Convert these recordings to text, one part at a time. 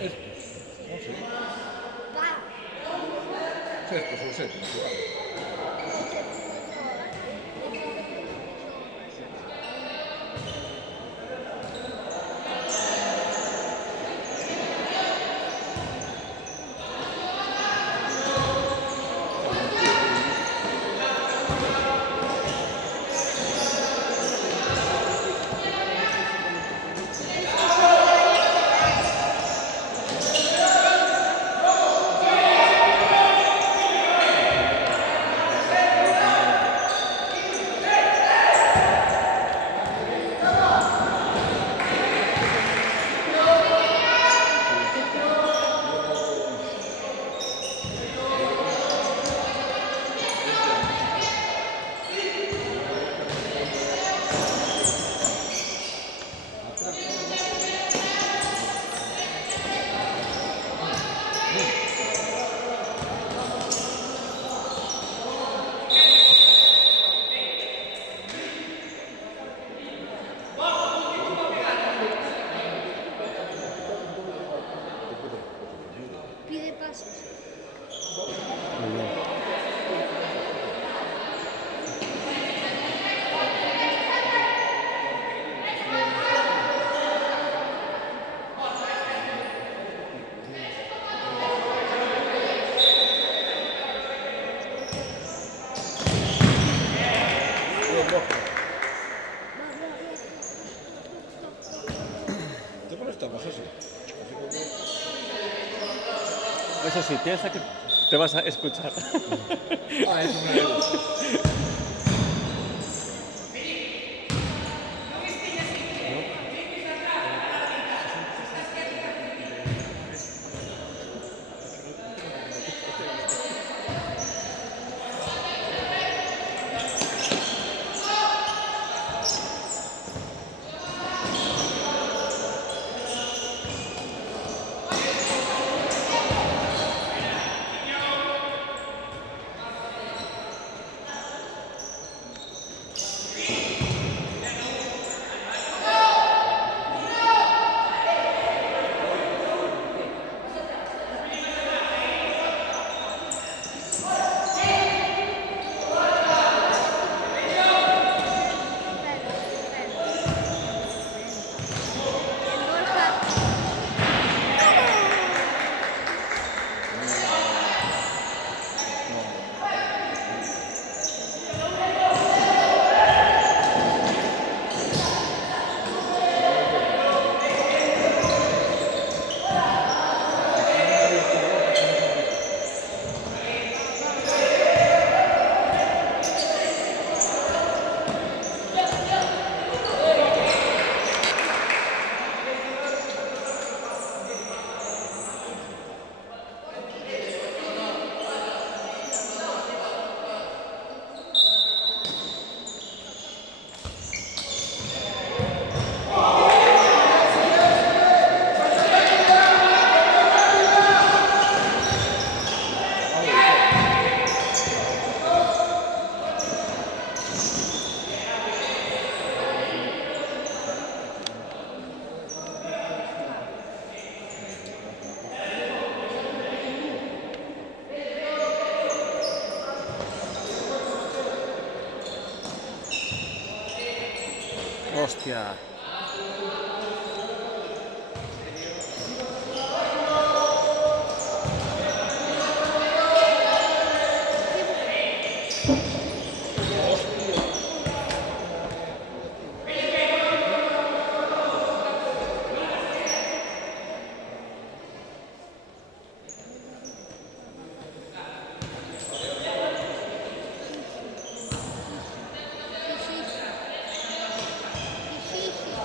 Estos, no sé. Pa. Estos o setos, igual. Llevo 20 años en esto. Y ahora casi atrás nunca. ¿Qué puedes hacer cosas conmigo? Pide pases. Muy bien. Bien, Borja. Va, va, va, ¿Te pones tapas así? Así como que... Eso sí, piensa que te vas a escuchar. Ah, eso me gusta. ¿No? 60, 63, 83. defensa, defensa. Defensa. Bien, Borja. No, igual Borja, pero si tiene un abierto la Borja, ¿cómo se llama eso? Pagado y todo, ¿eh? Vamos a la pista. Hostia. Qué bueno. ¡Hostia! Joder, tío. Jiji. Jiji. Jiji.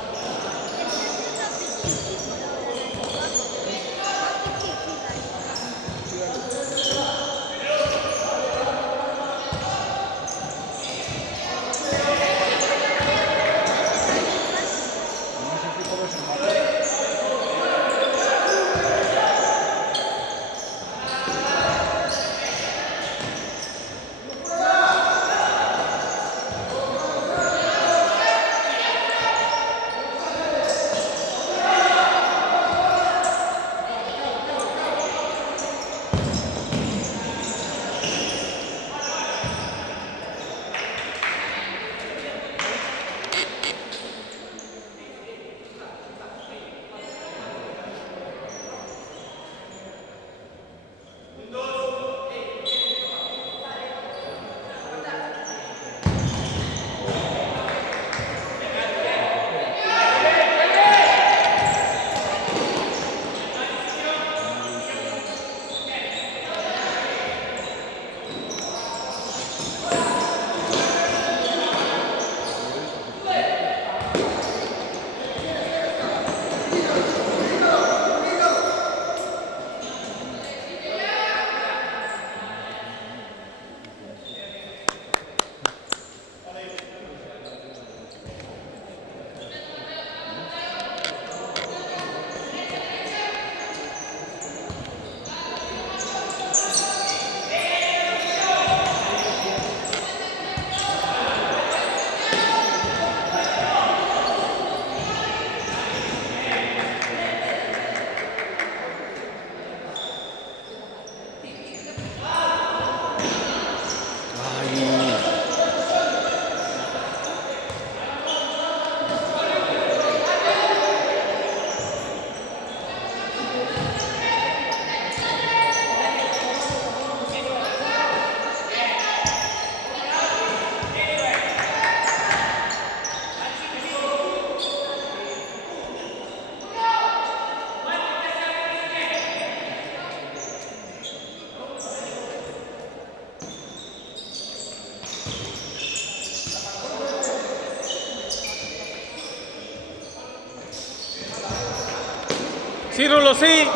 Rulo, sí.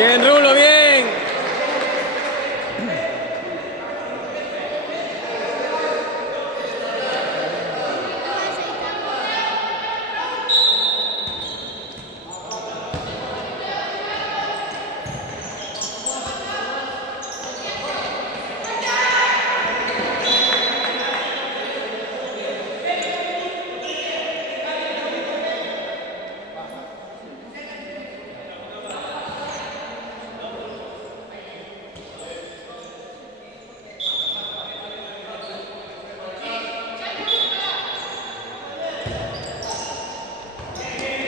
Bien, Rulo, bien.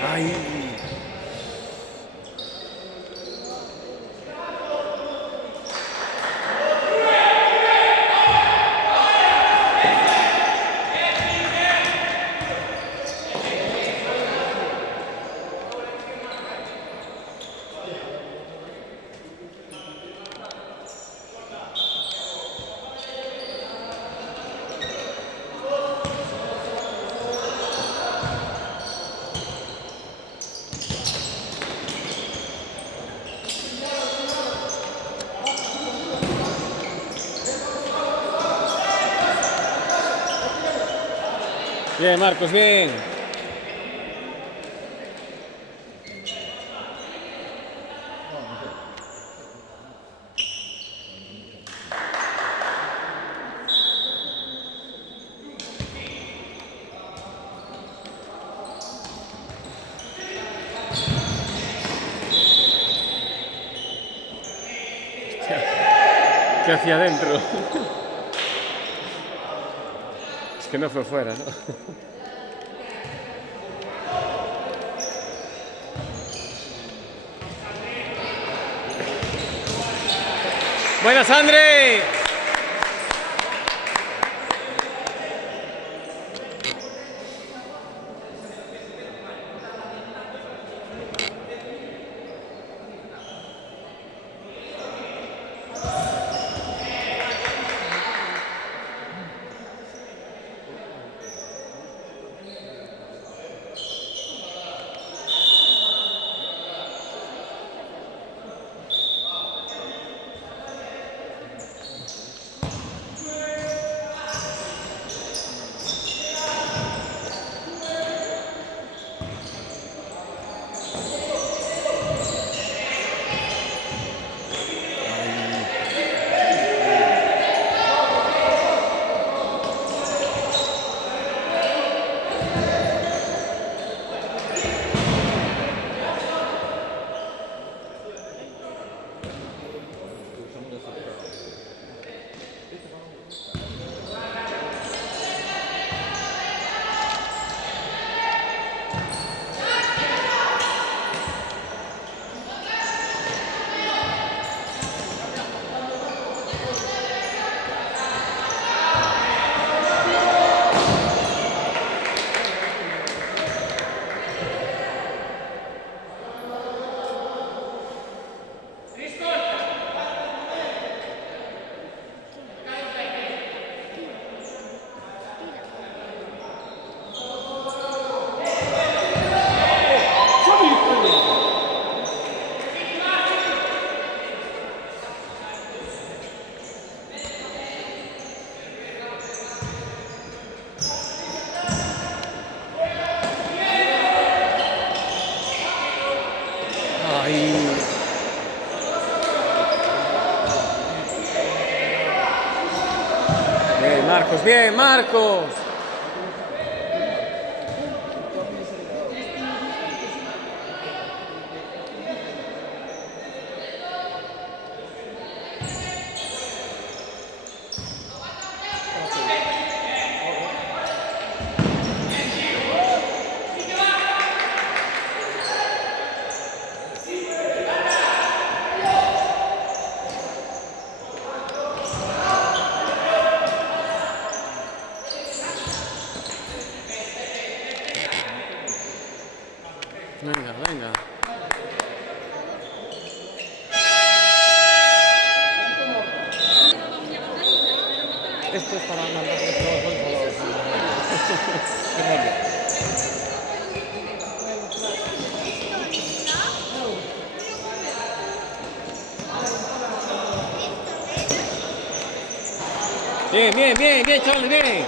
Ay. Bien, Marcos, bien. Que hacia adentro. Es que no fue fuera, ¿no? Buenas, André. Bien, Marcos, bien, Marcos. Venga, venga. Esto es para mandar Bien, bien, bien, bien, Charlie, bien.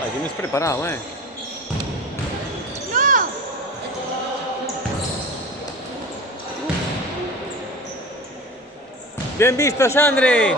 Ay, tienes preparado, ¿eh? ¡No! Bien visto, Sandri.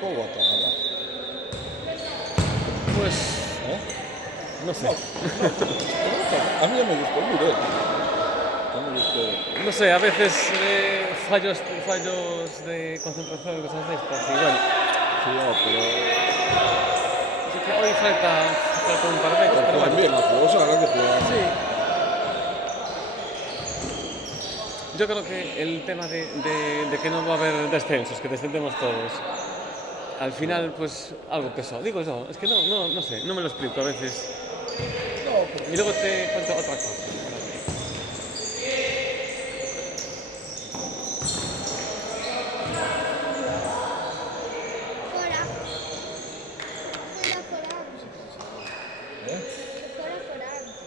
Kogo atrás. Pues ¿Eh? no sé. A mí ya me gustó Muriel. No me gustó. No sé, a veces fallos de concentración, cosas de estas. Y bueno, Sí, no, pero. así que hoy falta un par de veces, pero Juegan bueno. bien, a Zaragoza la verdad que juegan. Sí. Yo creo que el tema de que no va a haber descensos, que descendemos todos, al final, pues algo pesó. Digo yo, es que no sé, no me lo explico a veces. No, pero. Y luego te cuento otra cosa. Fora. Fora antes. ¿Eh? Fora antes.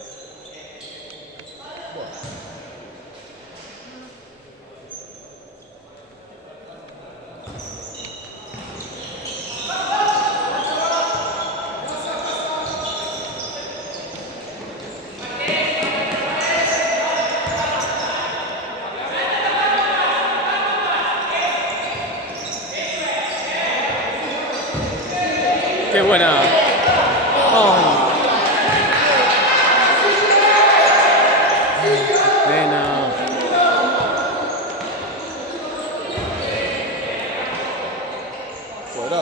¡Qué buena! ¡Ay! Pena. Fuera. Falta.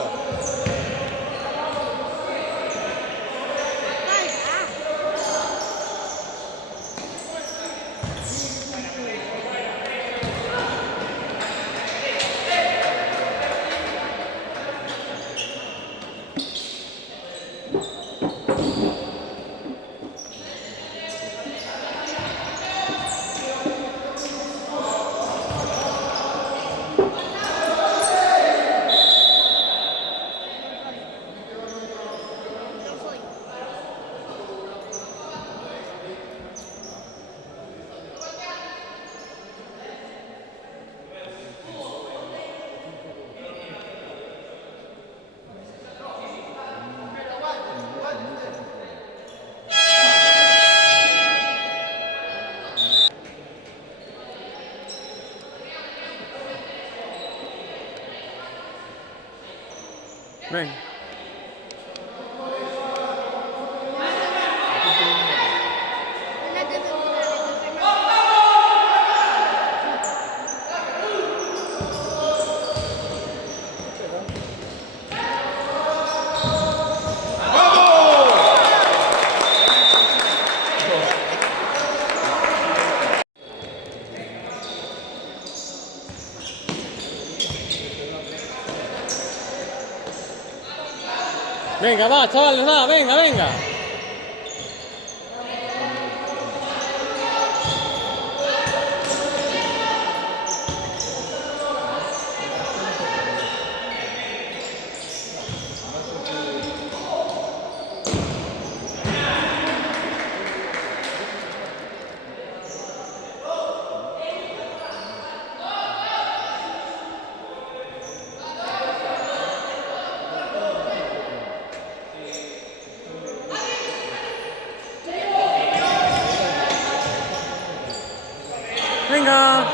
No foi. Ven. Una que me tira Venga, va, chavales, va, venga, venga. Venga.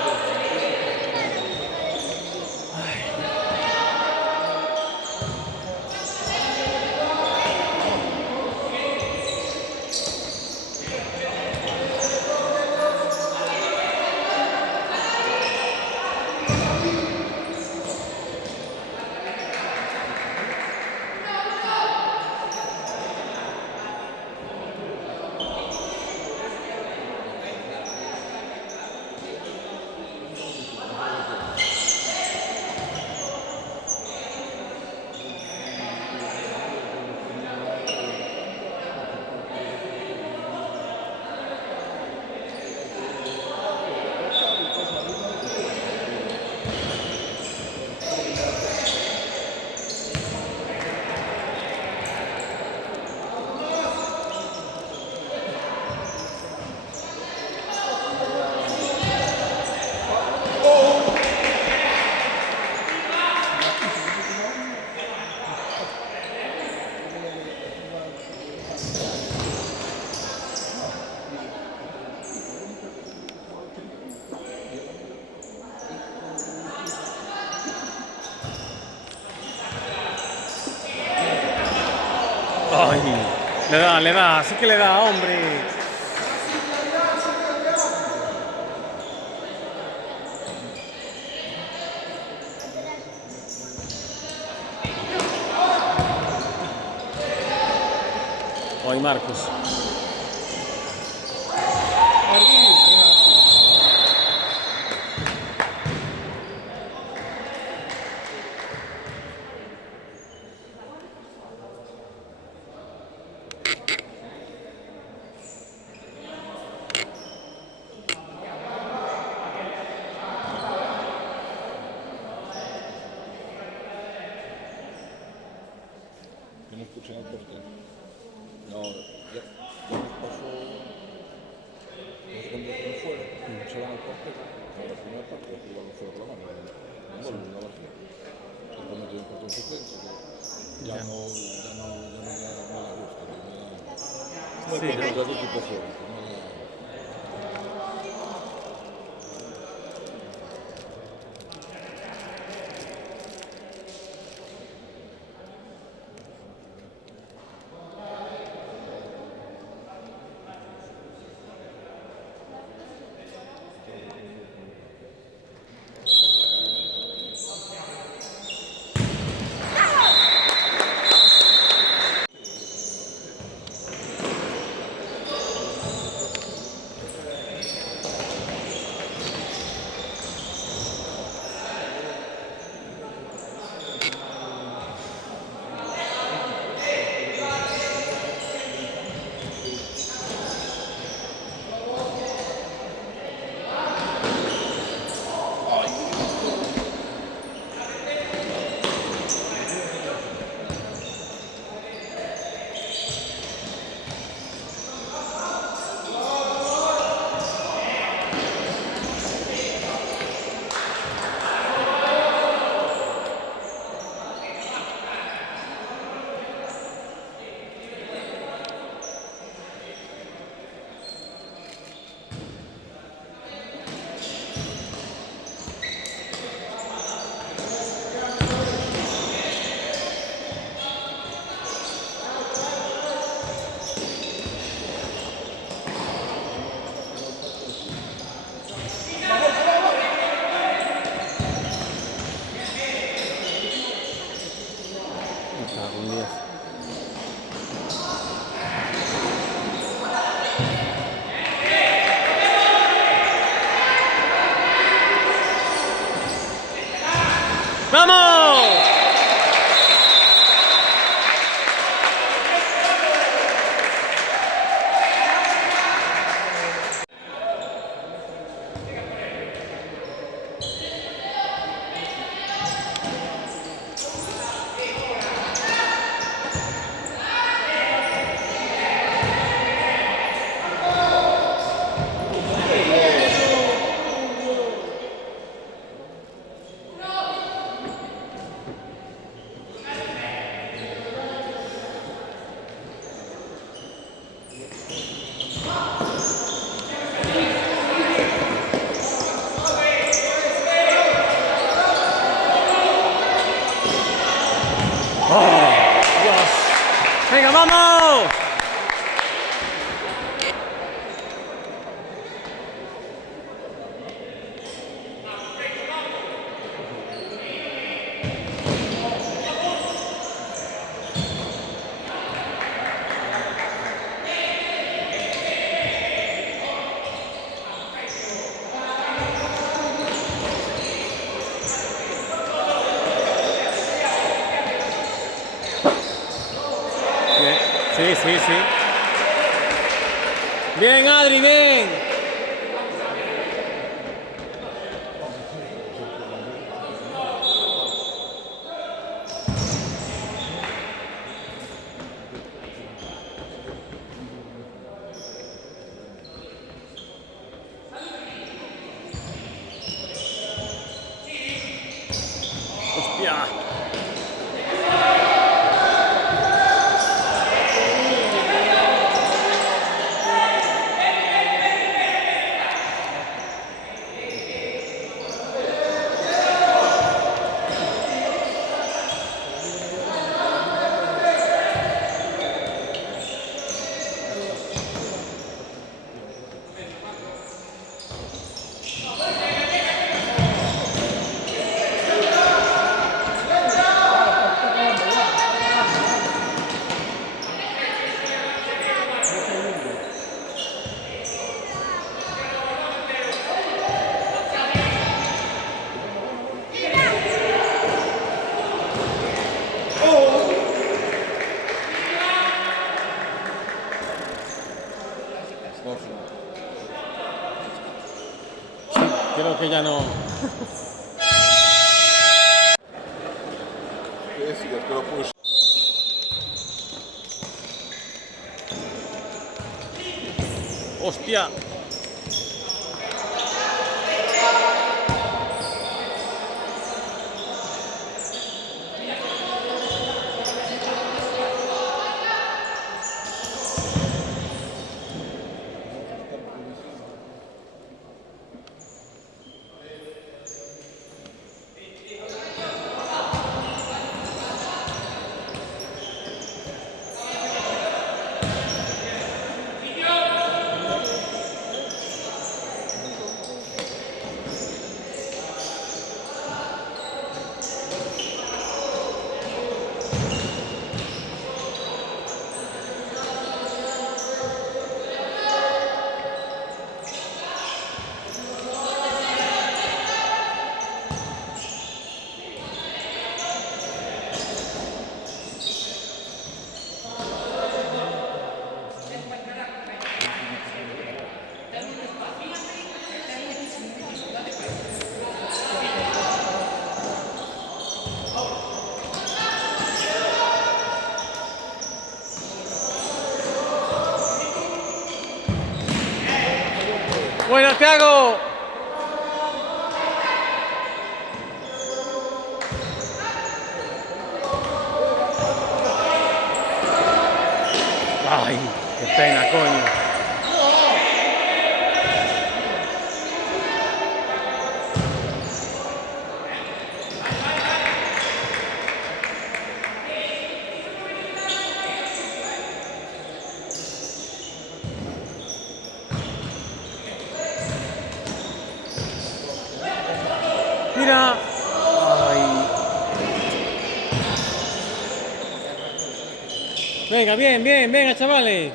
Ay. Le da, sí que le da, hombre. Hoy Marcos. Que no escuchen al portero. No, ya nos pasó. No sé cuándo no fuera, escuchaban al portero. Ahora la primera parte, jugaron fuera por la mano. No vuelven a bajar. Se pone todo en portero suplente, que ya no da gusto. No Sí, hay ¿no? otro equipo fuera. Que no da. Me cago en 10. ¡Vamos! Dios. ¡Venga, vamos! Bien. Sí, sí, sí. Bien, Adri, bien. Hostia. creo que ya no. ¿Qué decías? Que lo puse. ¡Hostia! Bueno, Thiago. Ay, qué pena, coño. Mira. Ay. Venga, bien, bien, venga, chavales.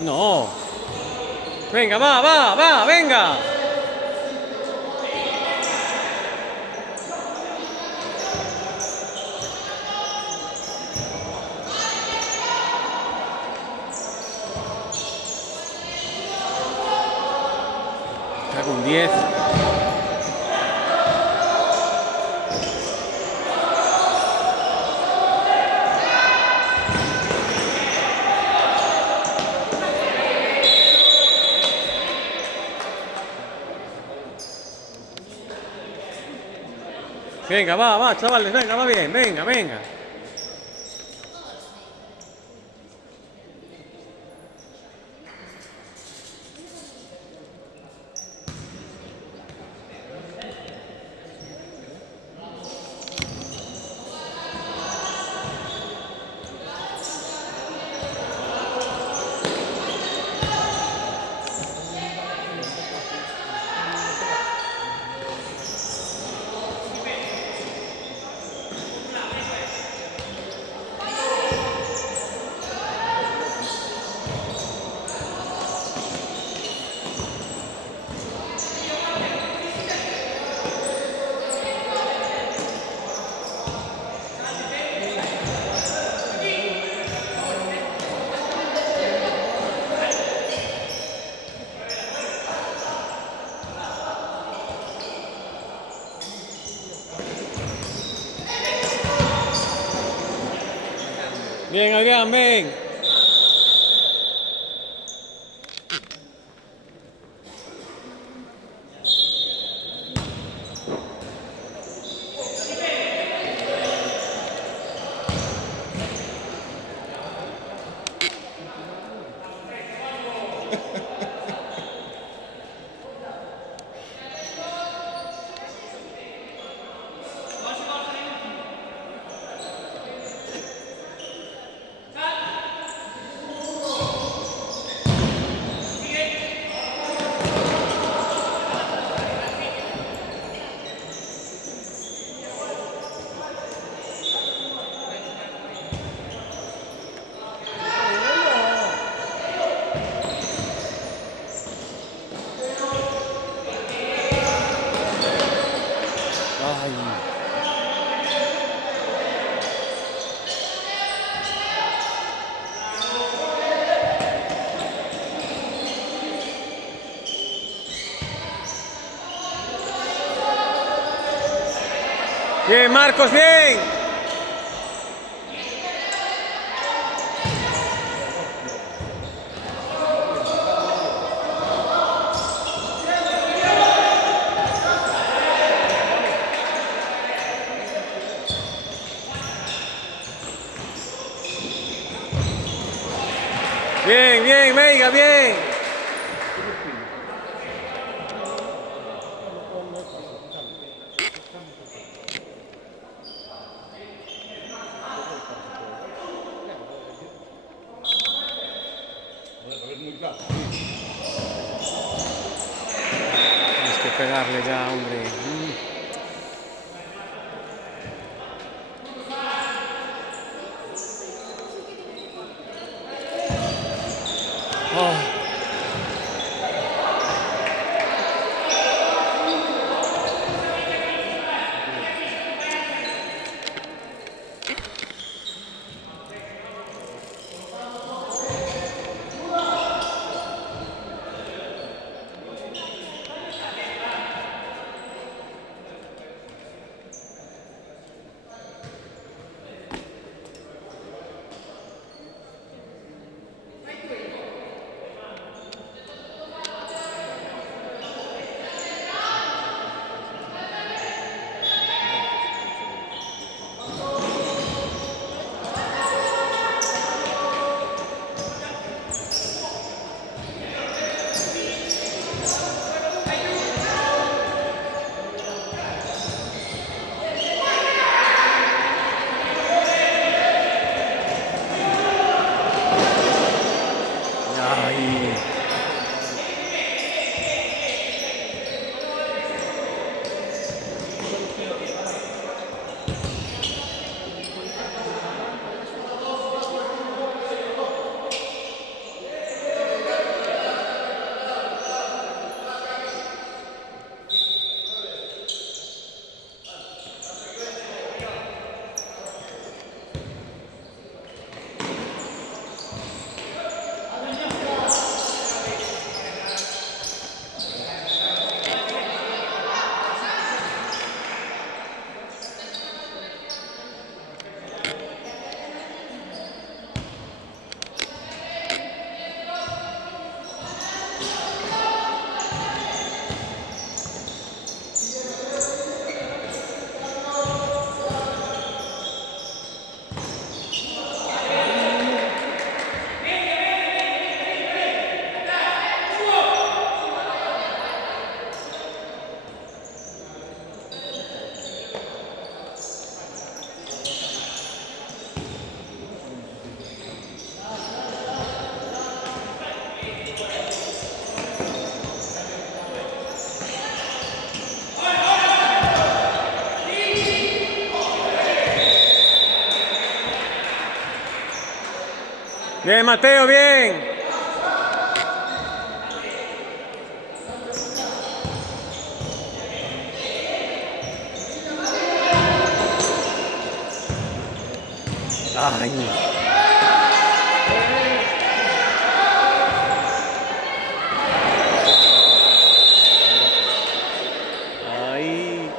No. Venga, va, va, va, venga. Cago en 10. Venga, va, va, chavales, venga, va bien, venga, venga. Bien, Adrián, ven. Ay. Bien, Marcos, bien. Bien, bien, Veiga, bien. Tienes que pegarle ya, hombre. Oh. Ay. Bien, Mateo, bien. Ay. Ay.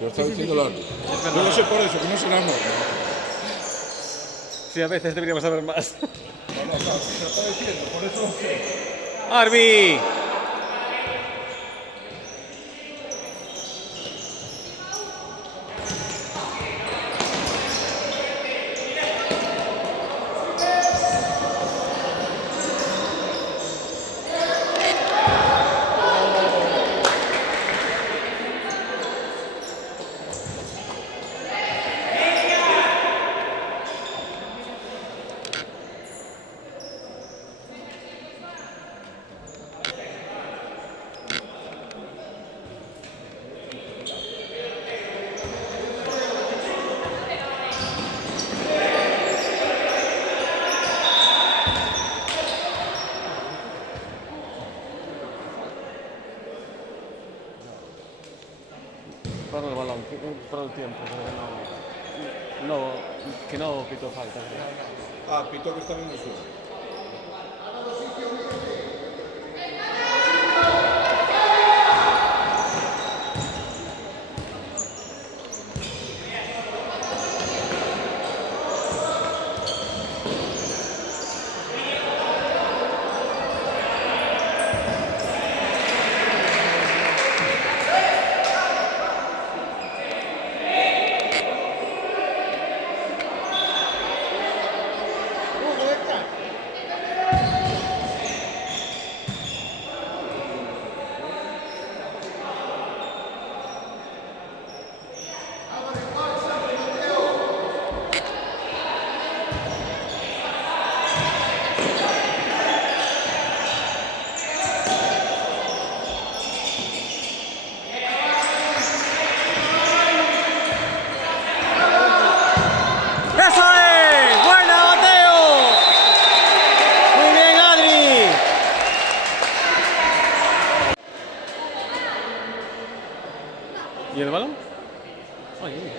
Se lo está diciendo el árbitro. Es verdad. Yo no sé por eso, que no se enamora. Sí, a veces deberíamos saber más. No, no, claro, se lo está diciendo, por eso lo sé. ¡Arbi! Para el balón, para el tiempo. Que no pitó falta. Creo. Ah, pito que está en el suelo. ¡Eso es! ¡Buena, Mateo! ¡Muy bien, Adri! ¿Y el balón? Ay, ay.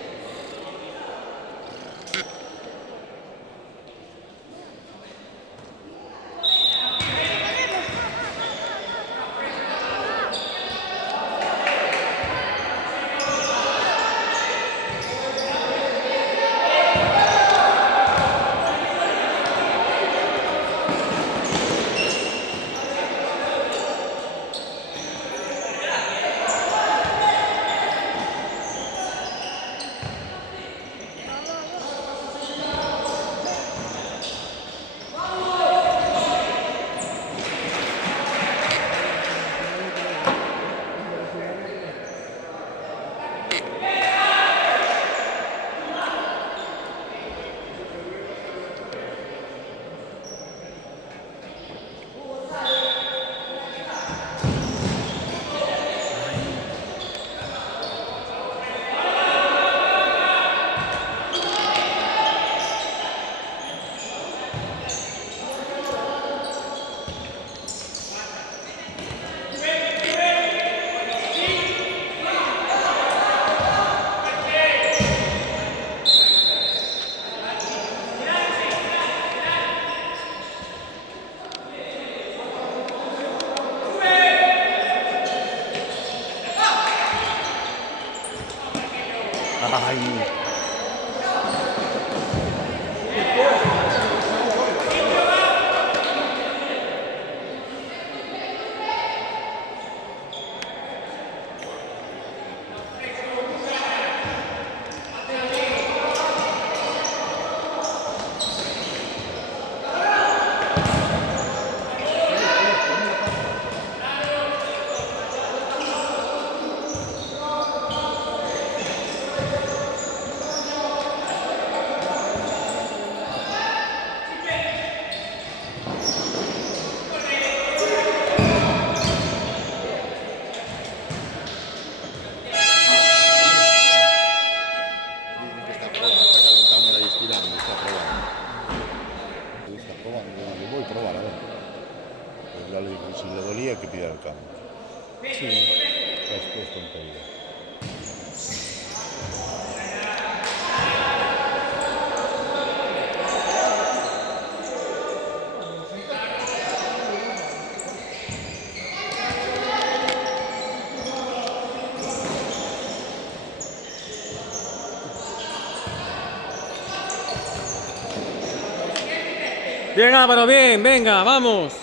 Bien, Álvaro, bien, venga, vamos.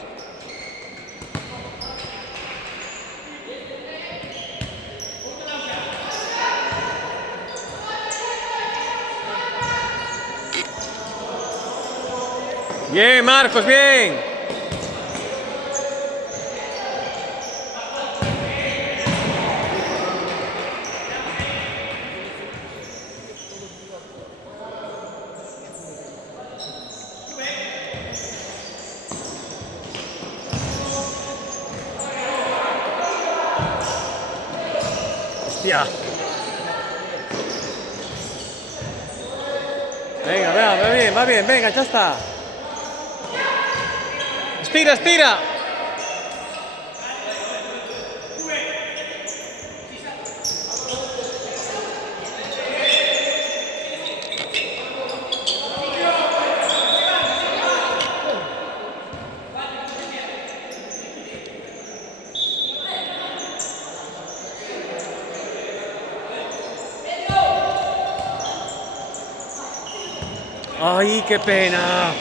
Bien, Marcos, bien. Hostia. Venga, va bien, venga, ya está. Estira, estira. Ay, qué pena.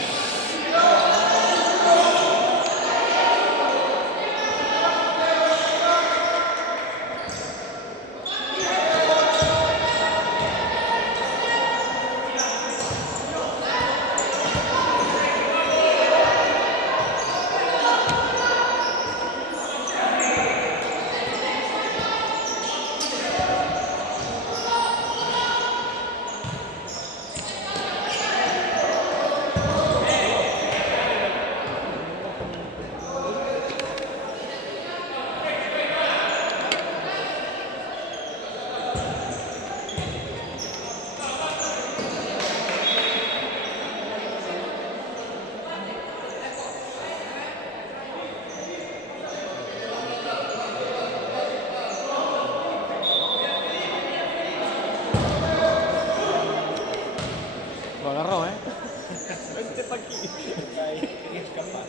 Lo agarró, ¿eh? Vente pa' aquí. Quería escapar.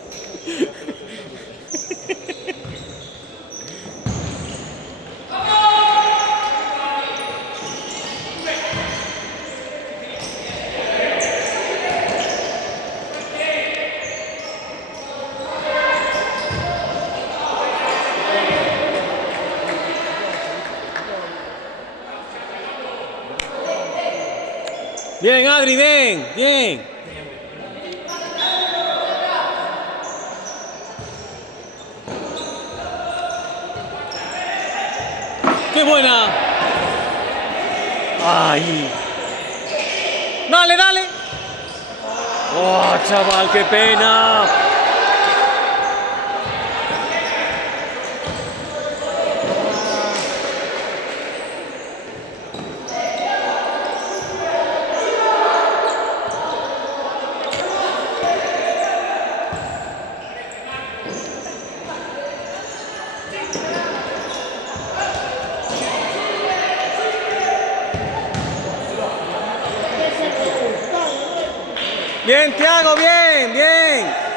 Bien, Adri, bien, bien. ¡Qué buena! ¡Ay! ¡Dale, dale! ¡Oh, chaval, qué pena! Bien, Thiago, bien, bien.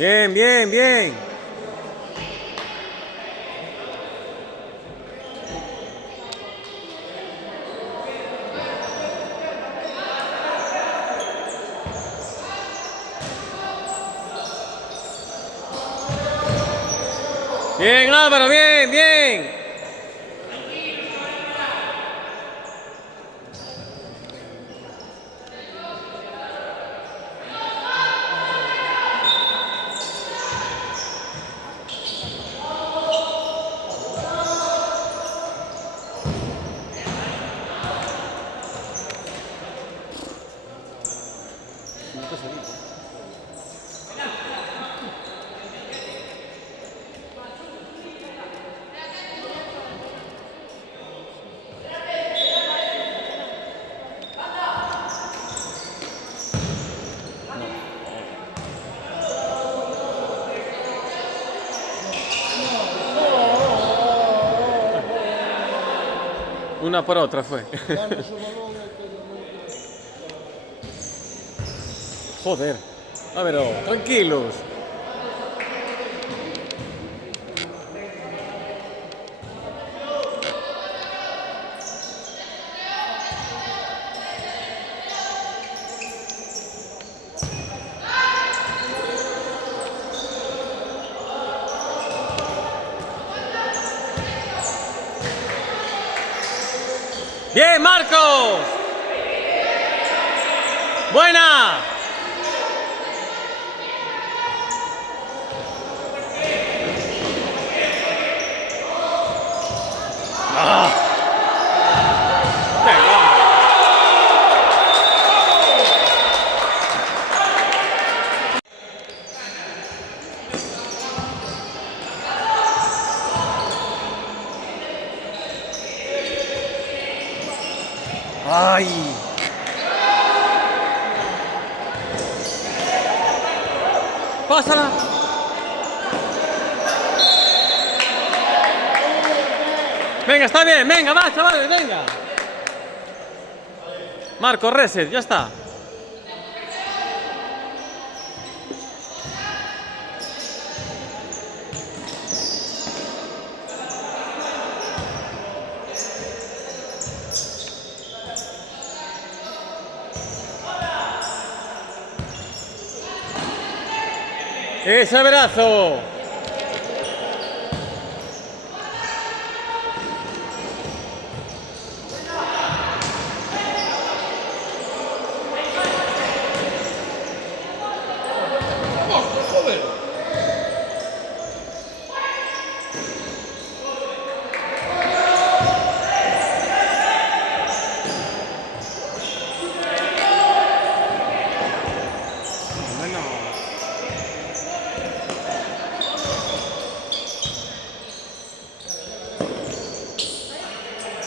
Bien, bien, bien. Bien, Álvaro, bien, bien. Una por otra fue. Danos o balón e que... Joder. A ver, oh, tranquilos. Bien, Marcos. Buena. Ah. Venga, hombre. Ay. Pásala. Venga, está bien, venga, va, chavales, venga. Marco, reset, ya está. Ese abrazo. Joder. Bueno.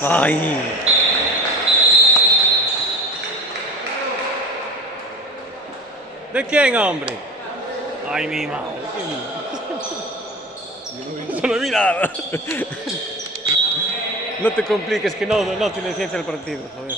Ay. ¿De quién, hombre? Ay, mi madre. No lo vi nada. No te compliques, que no tiene ciencia el partido, joder.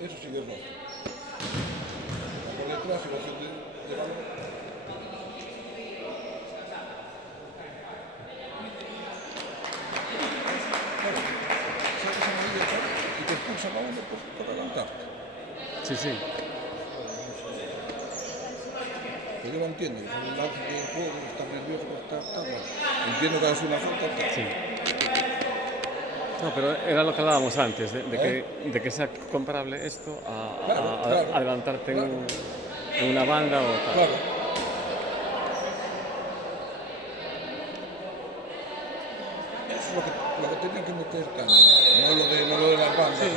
Eso sí que es rojo. Por detrás, situación de balón. Claro, sacas amarilla, ¿sabes? Y te expulsan a uno por adelantarte. Sí, sí. Pero yo lo entiendo, es un lance de juego, estás nervioso, está bueno. Entiendo que hagas una falta, tal. Sí. No, pero era lo que hablábamos antes, de que sea comparable esto a adelantarte en una banda o tal. Claro. Eso es lo que tenía que meter cámara, no lo de las bandas.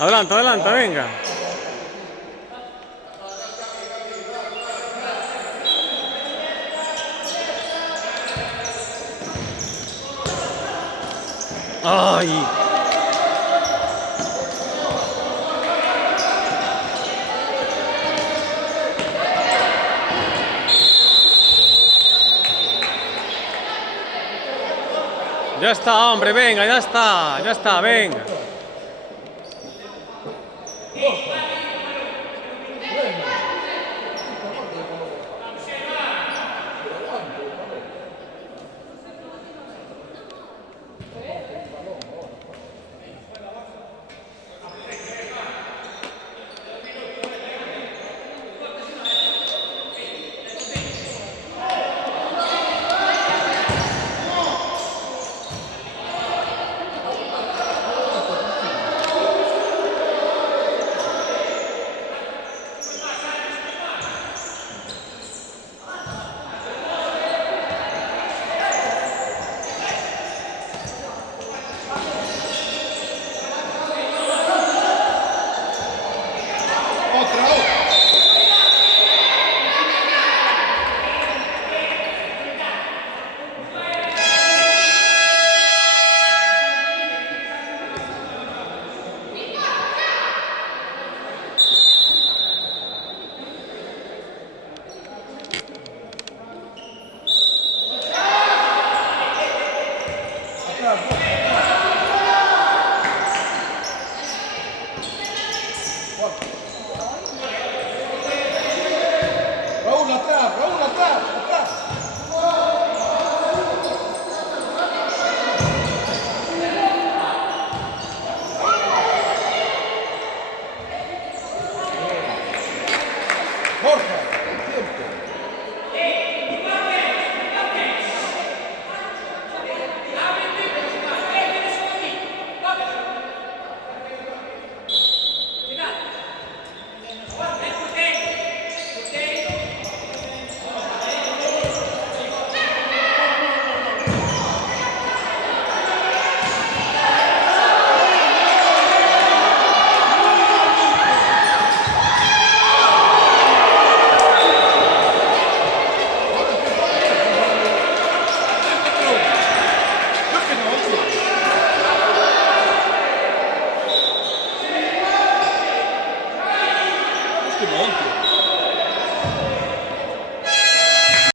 Adelanta, adelanta, venga. ¡Ay! Ya está, hombre, venga, ya está, venga. Raúl, atrás, Raúl, atrás, atrás. Borja, tiempo. Monte.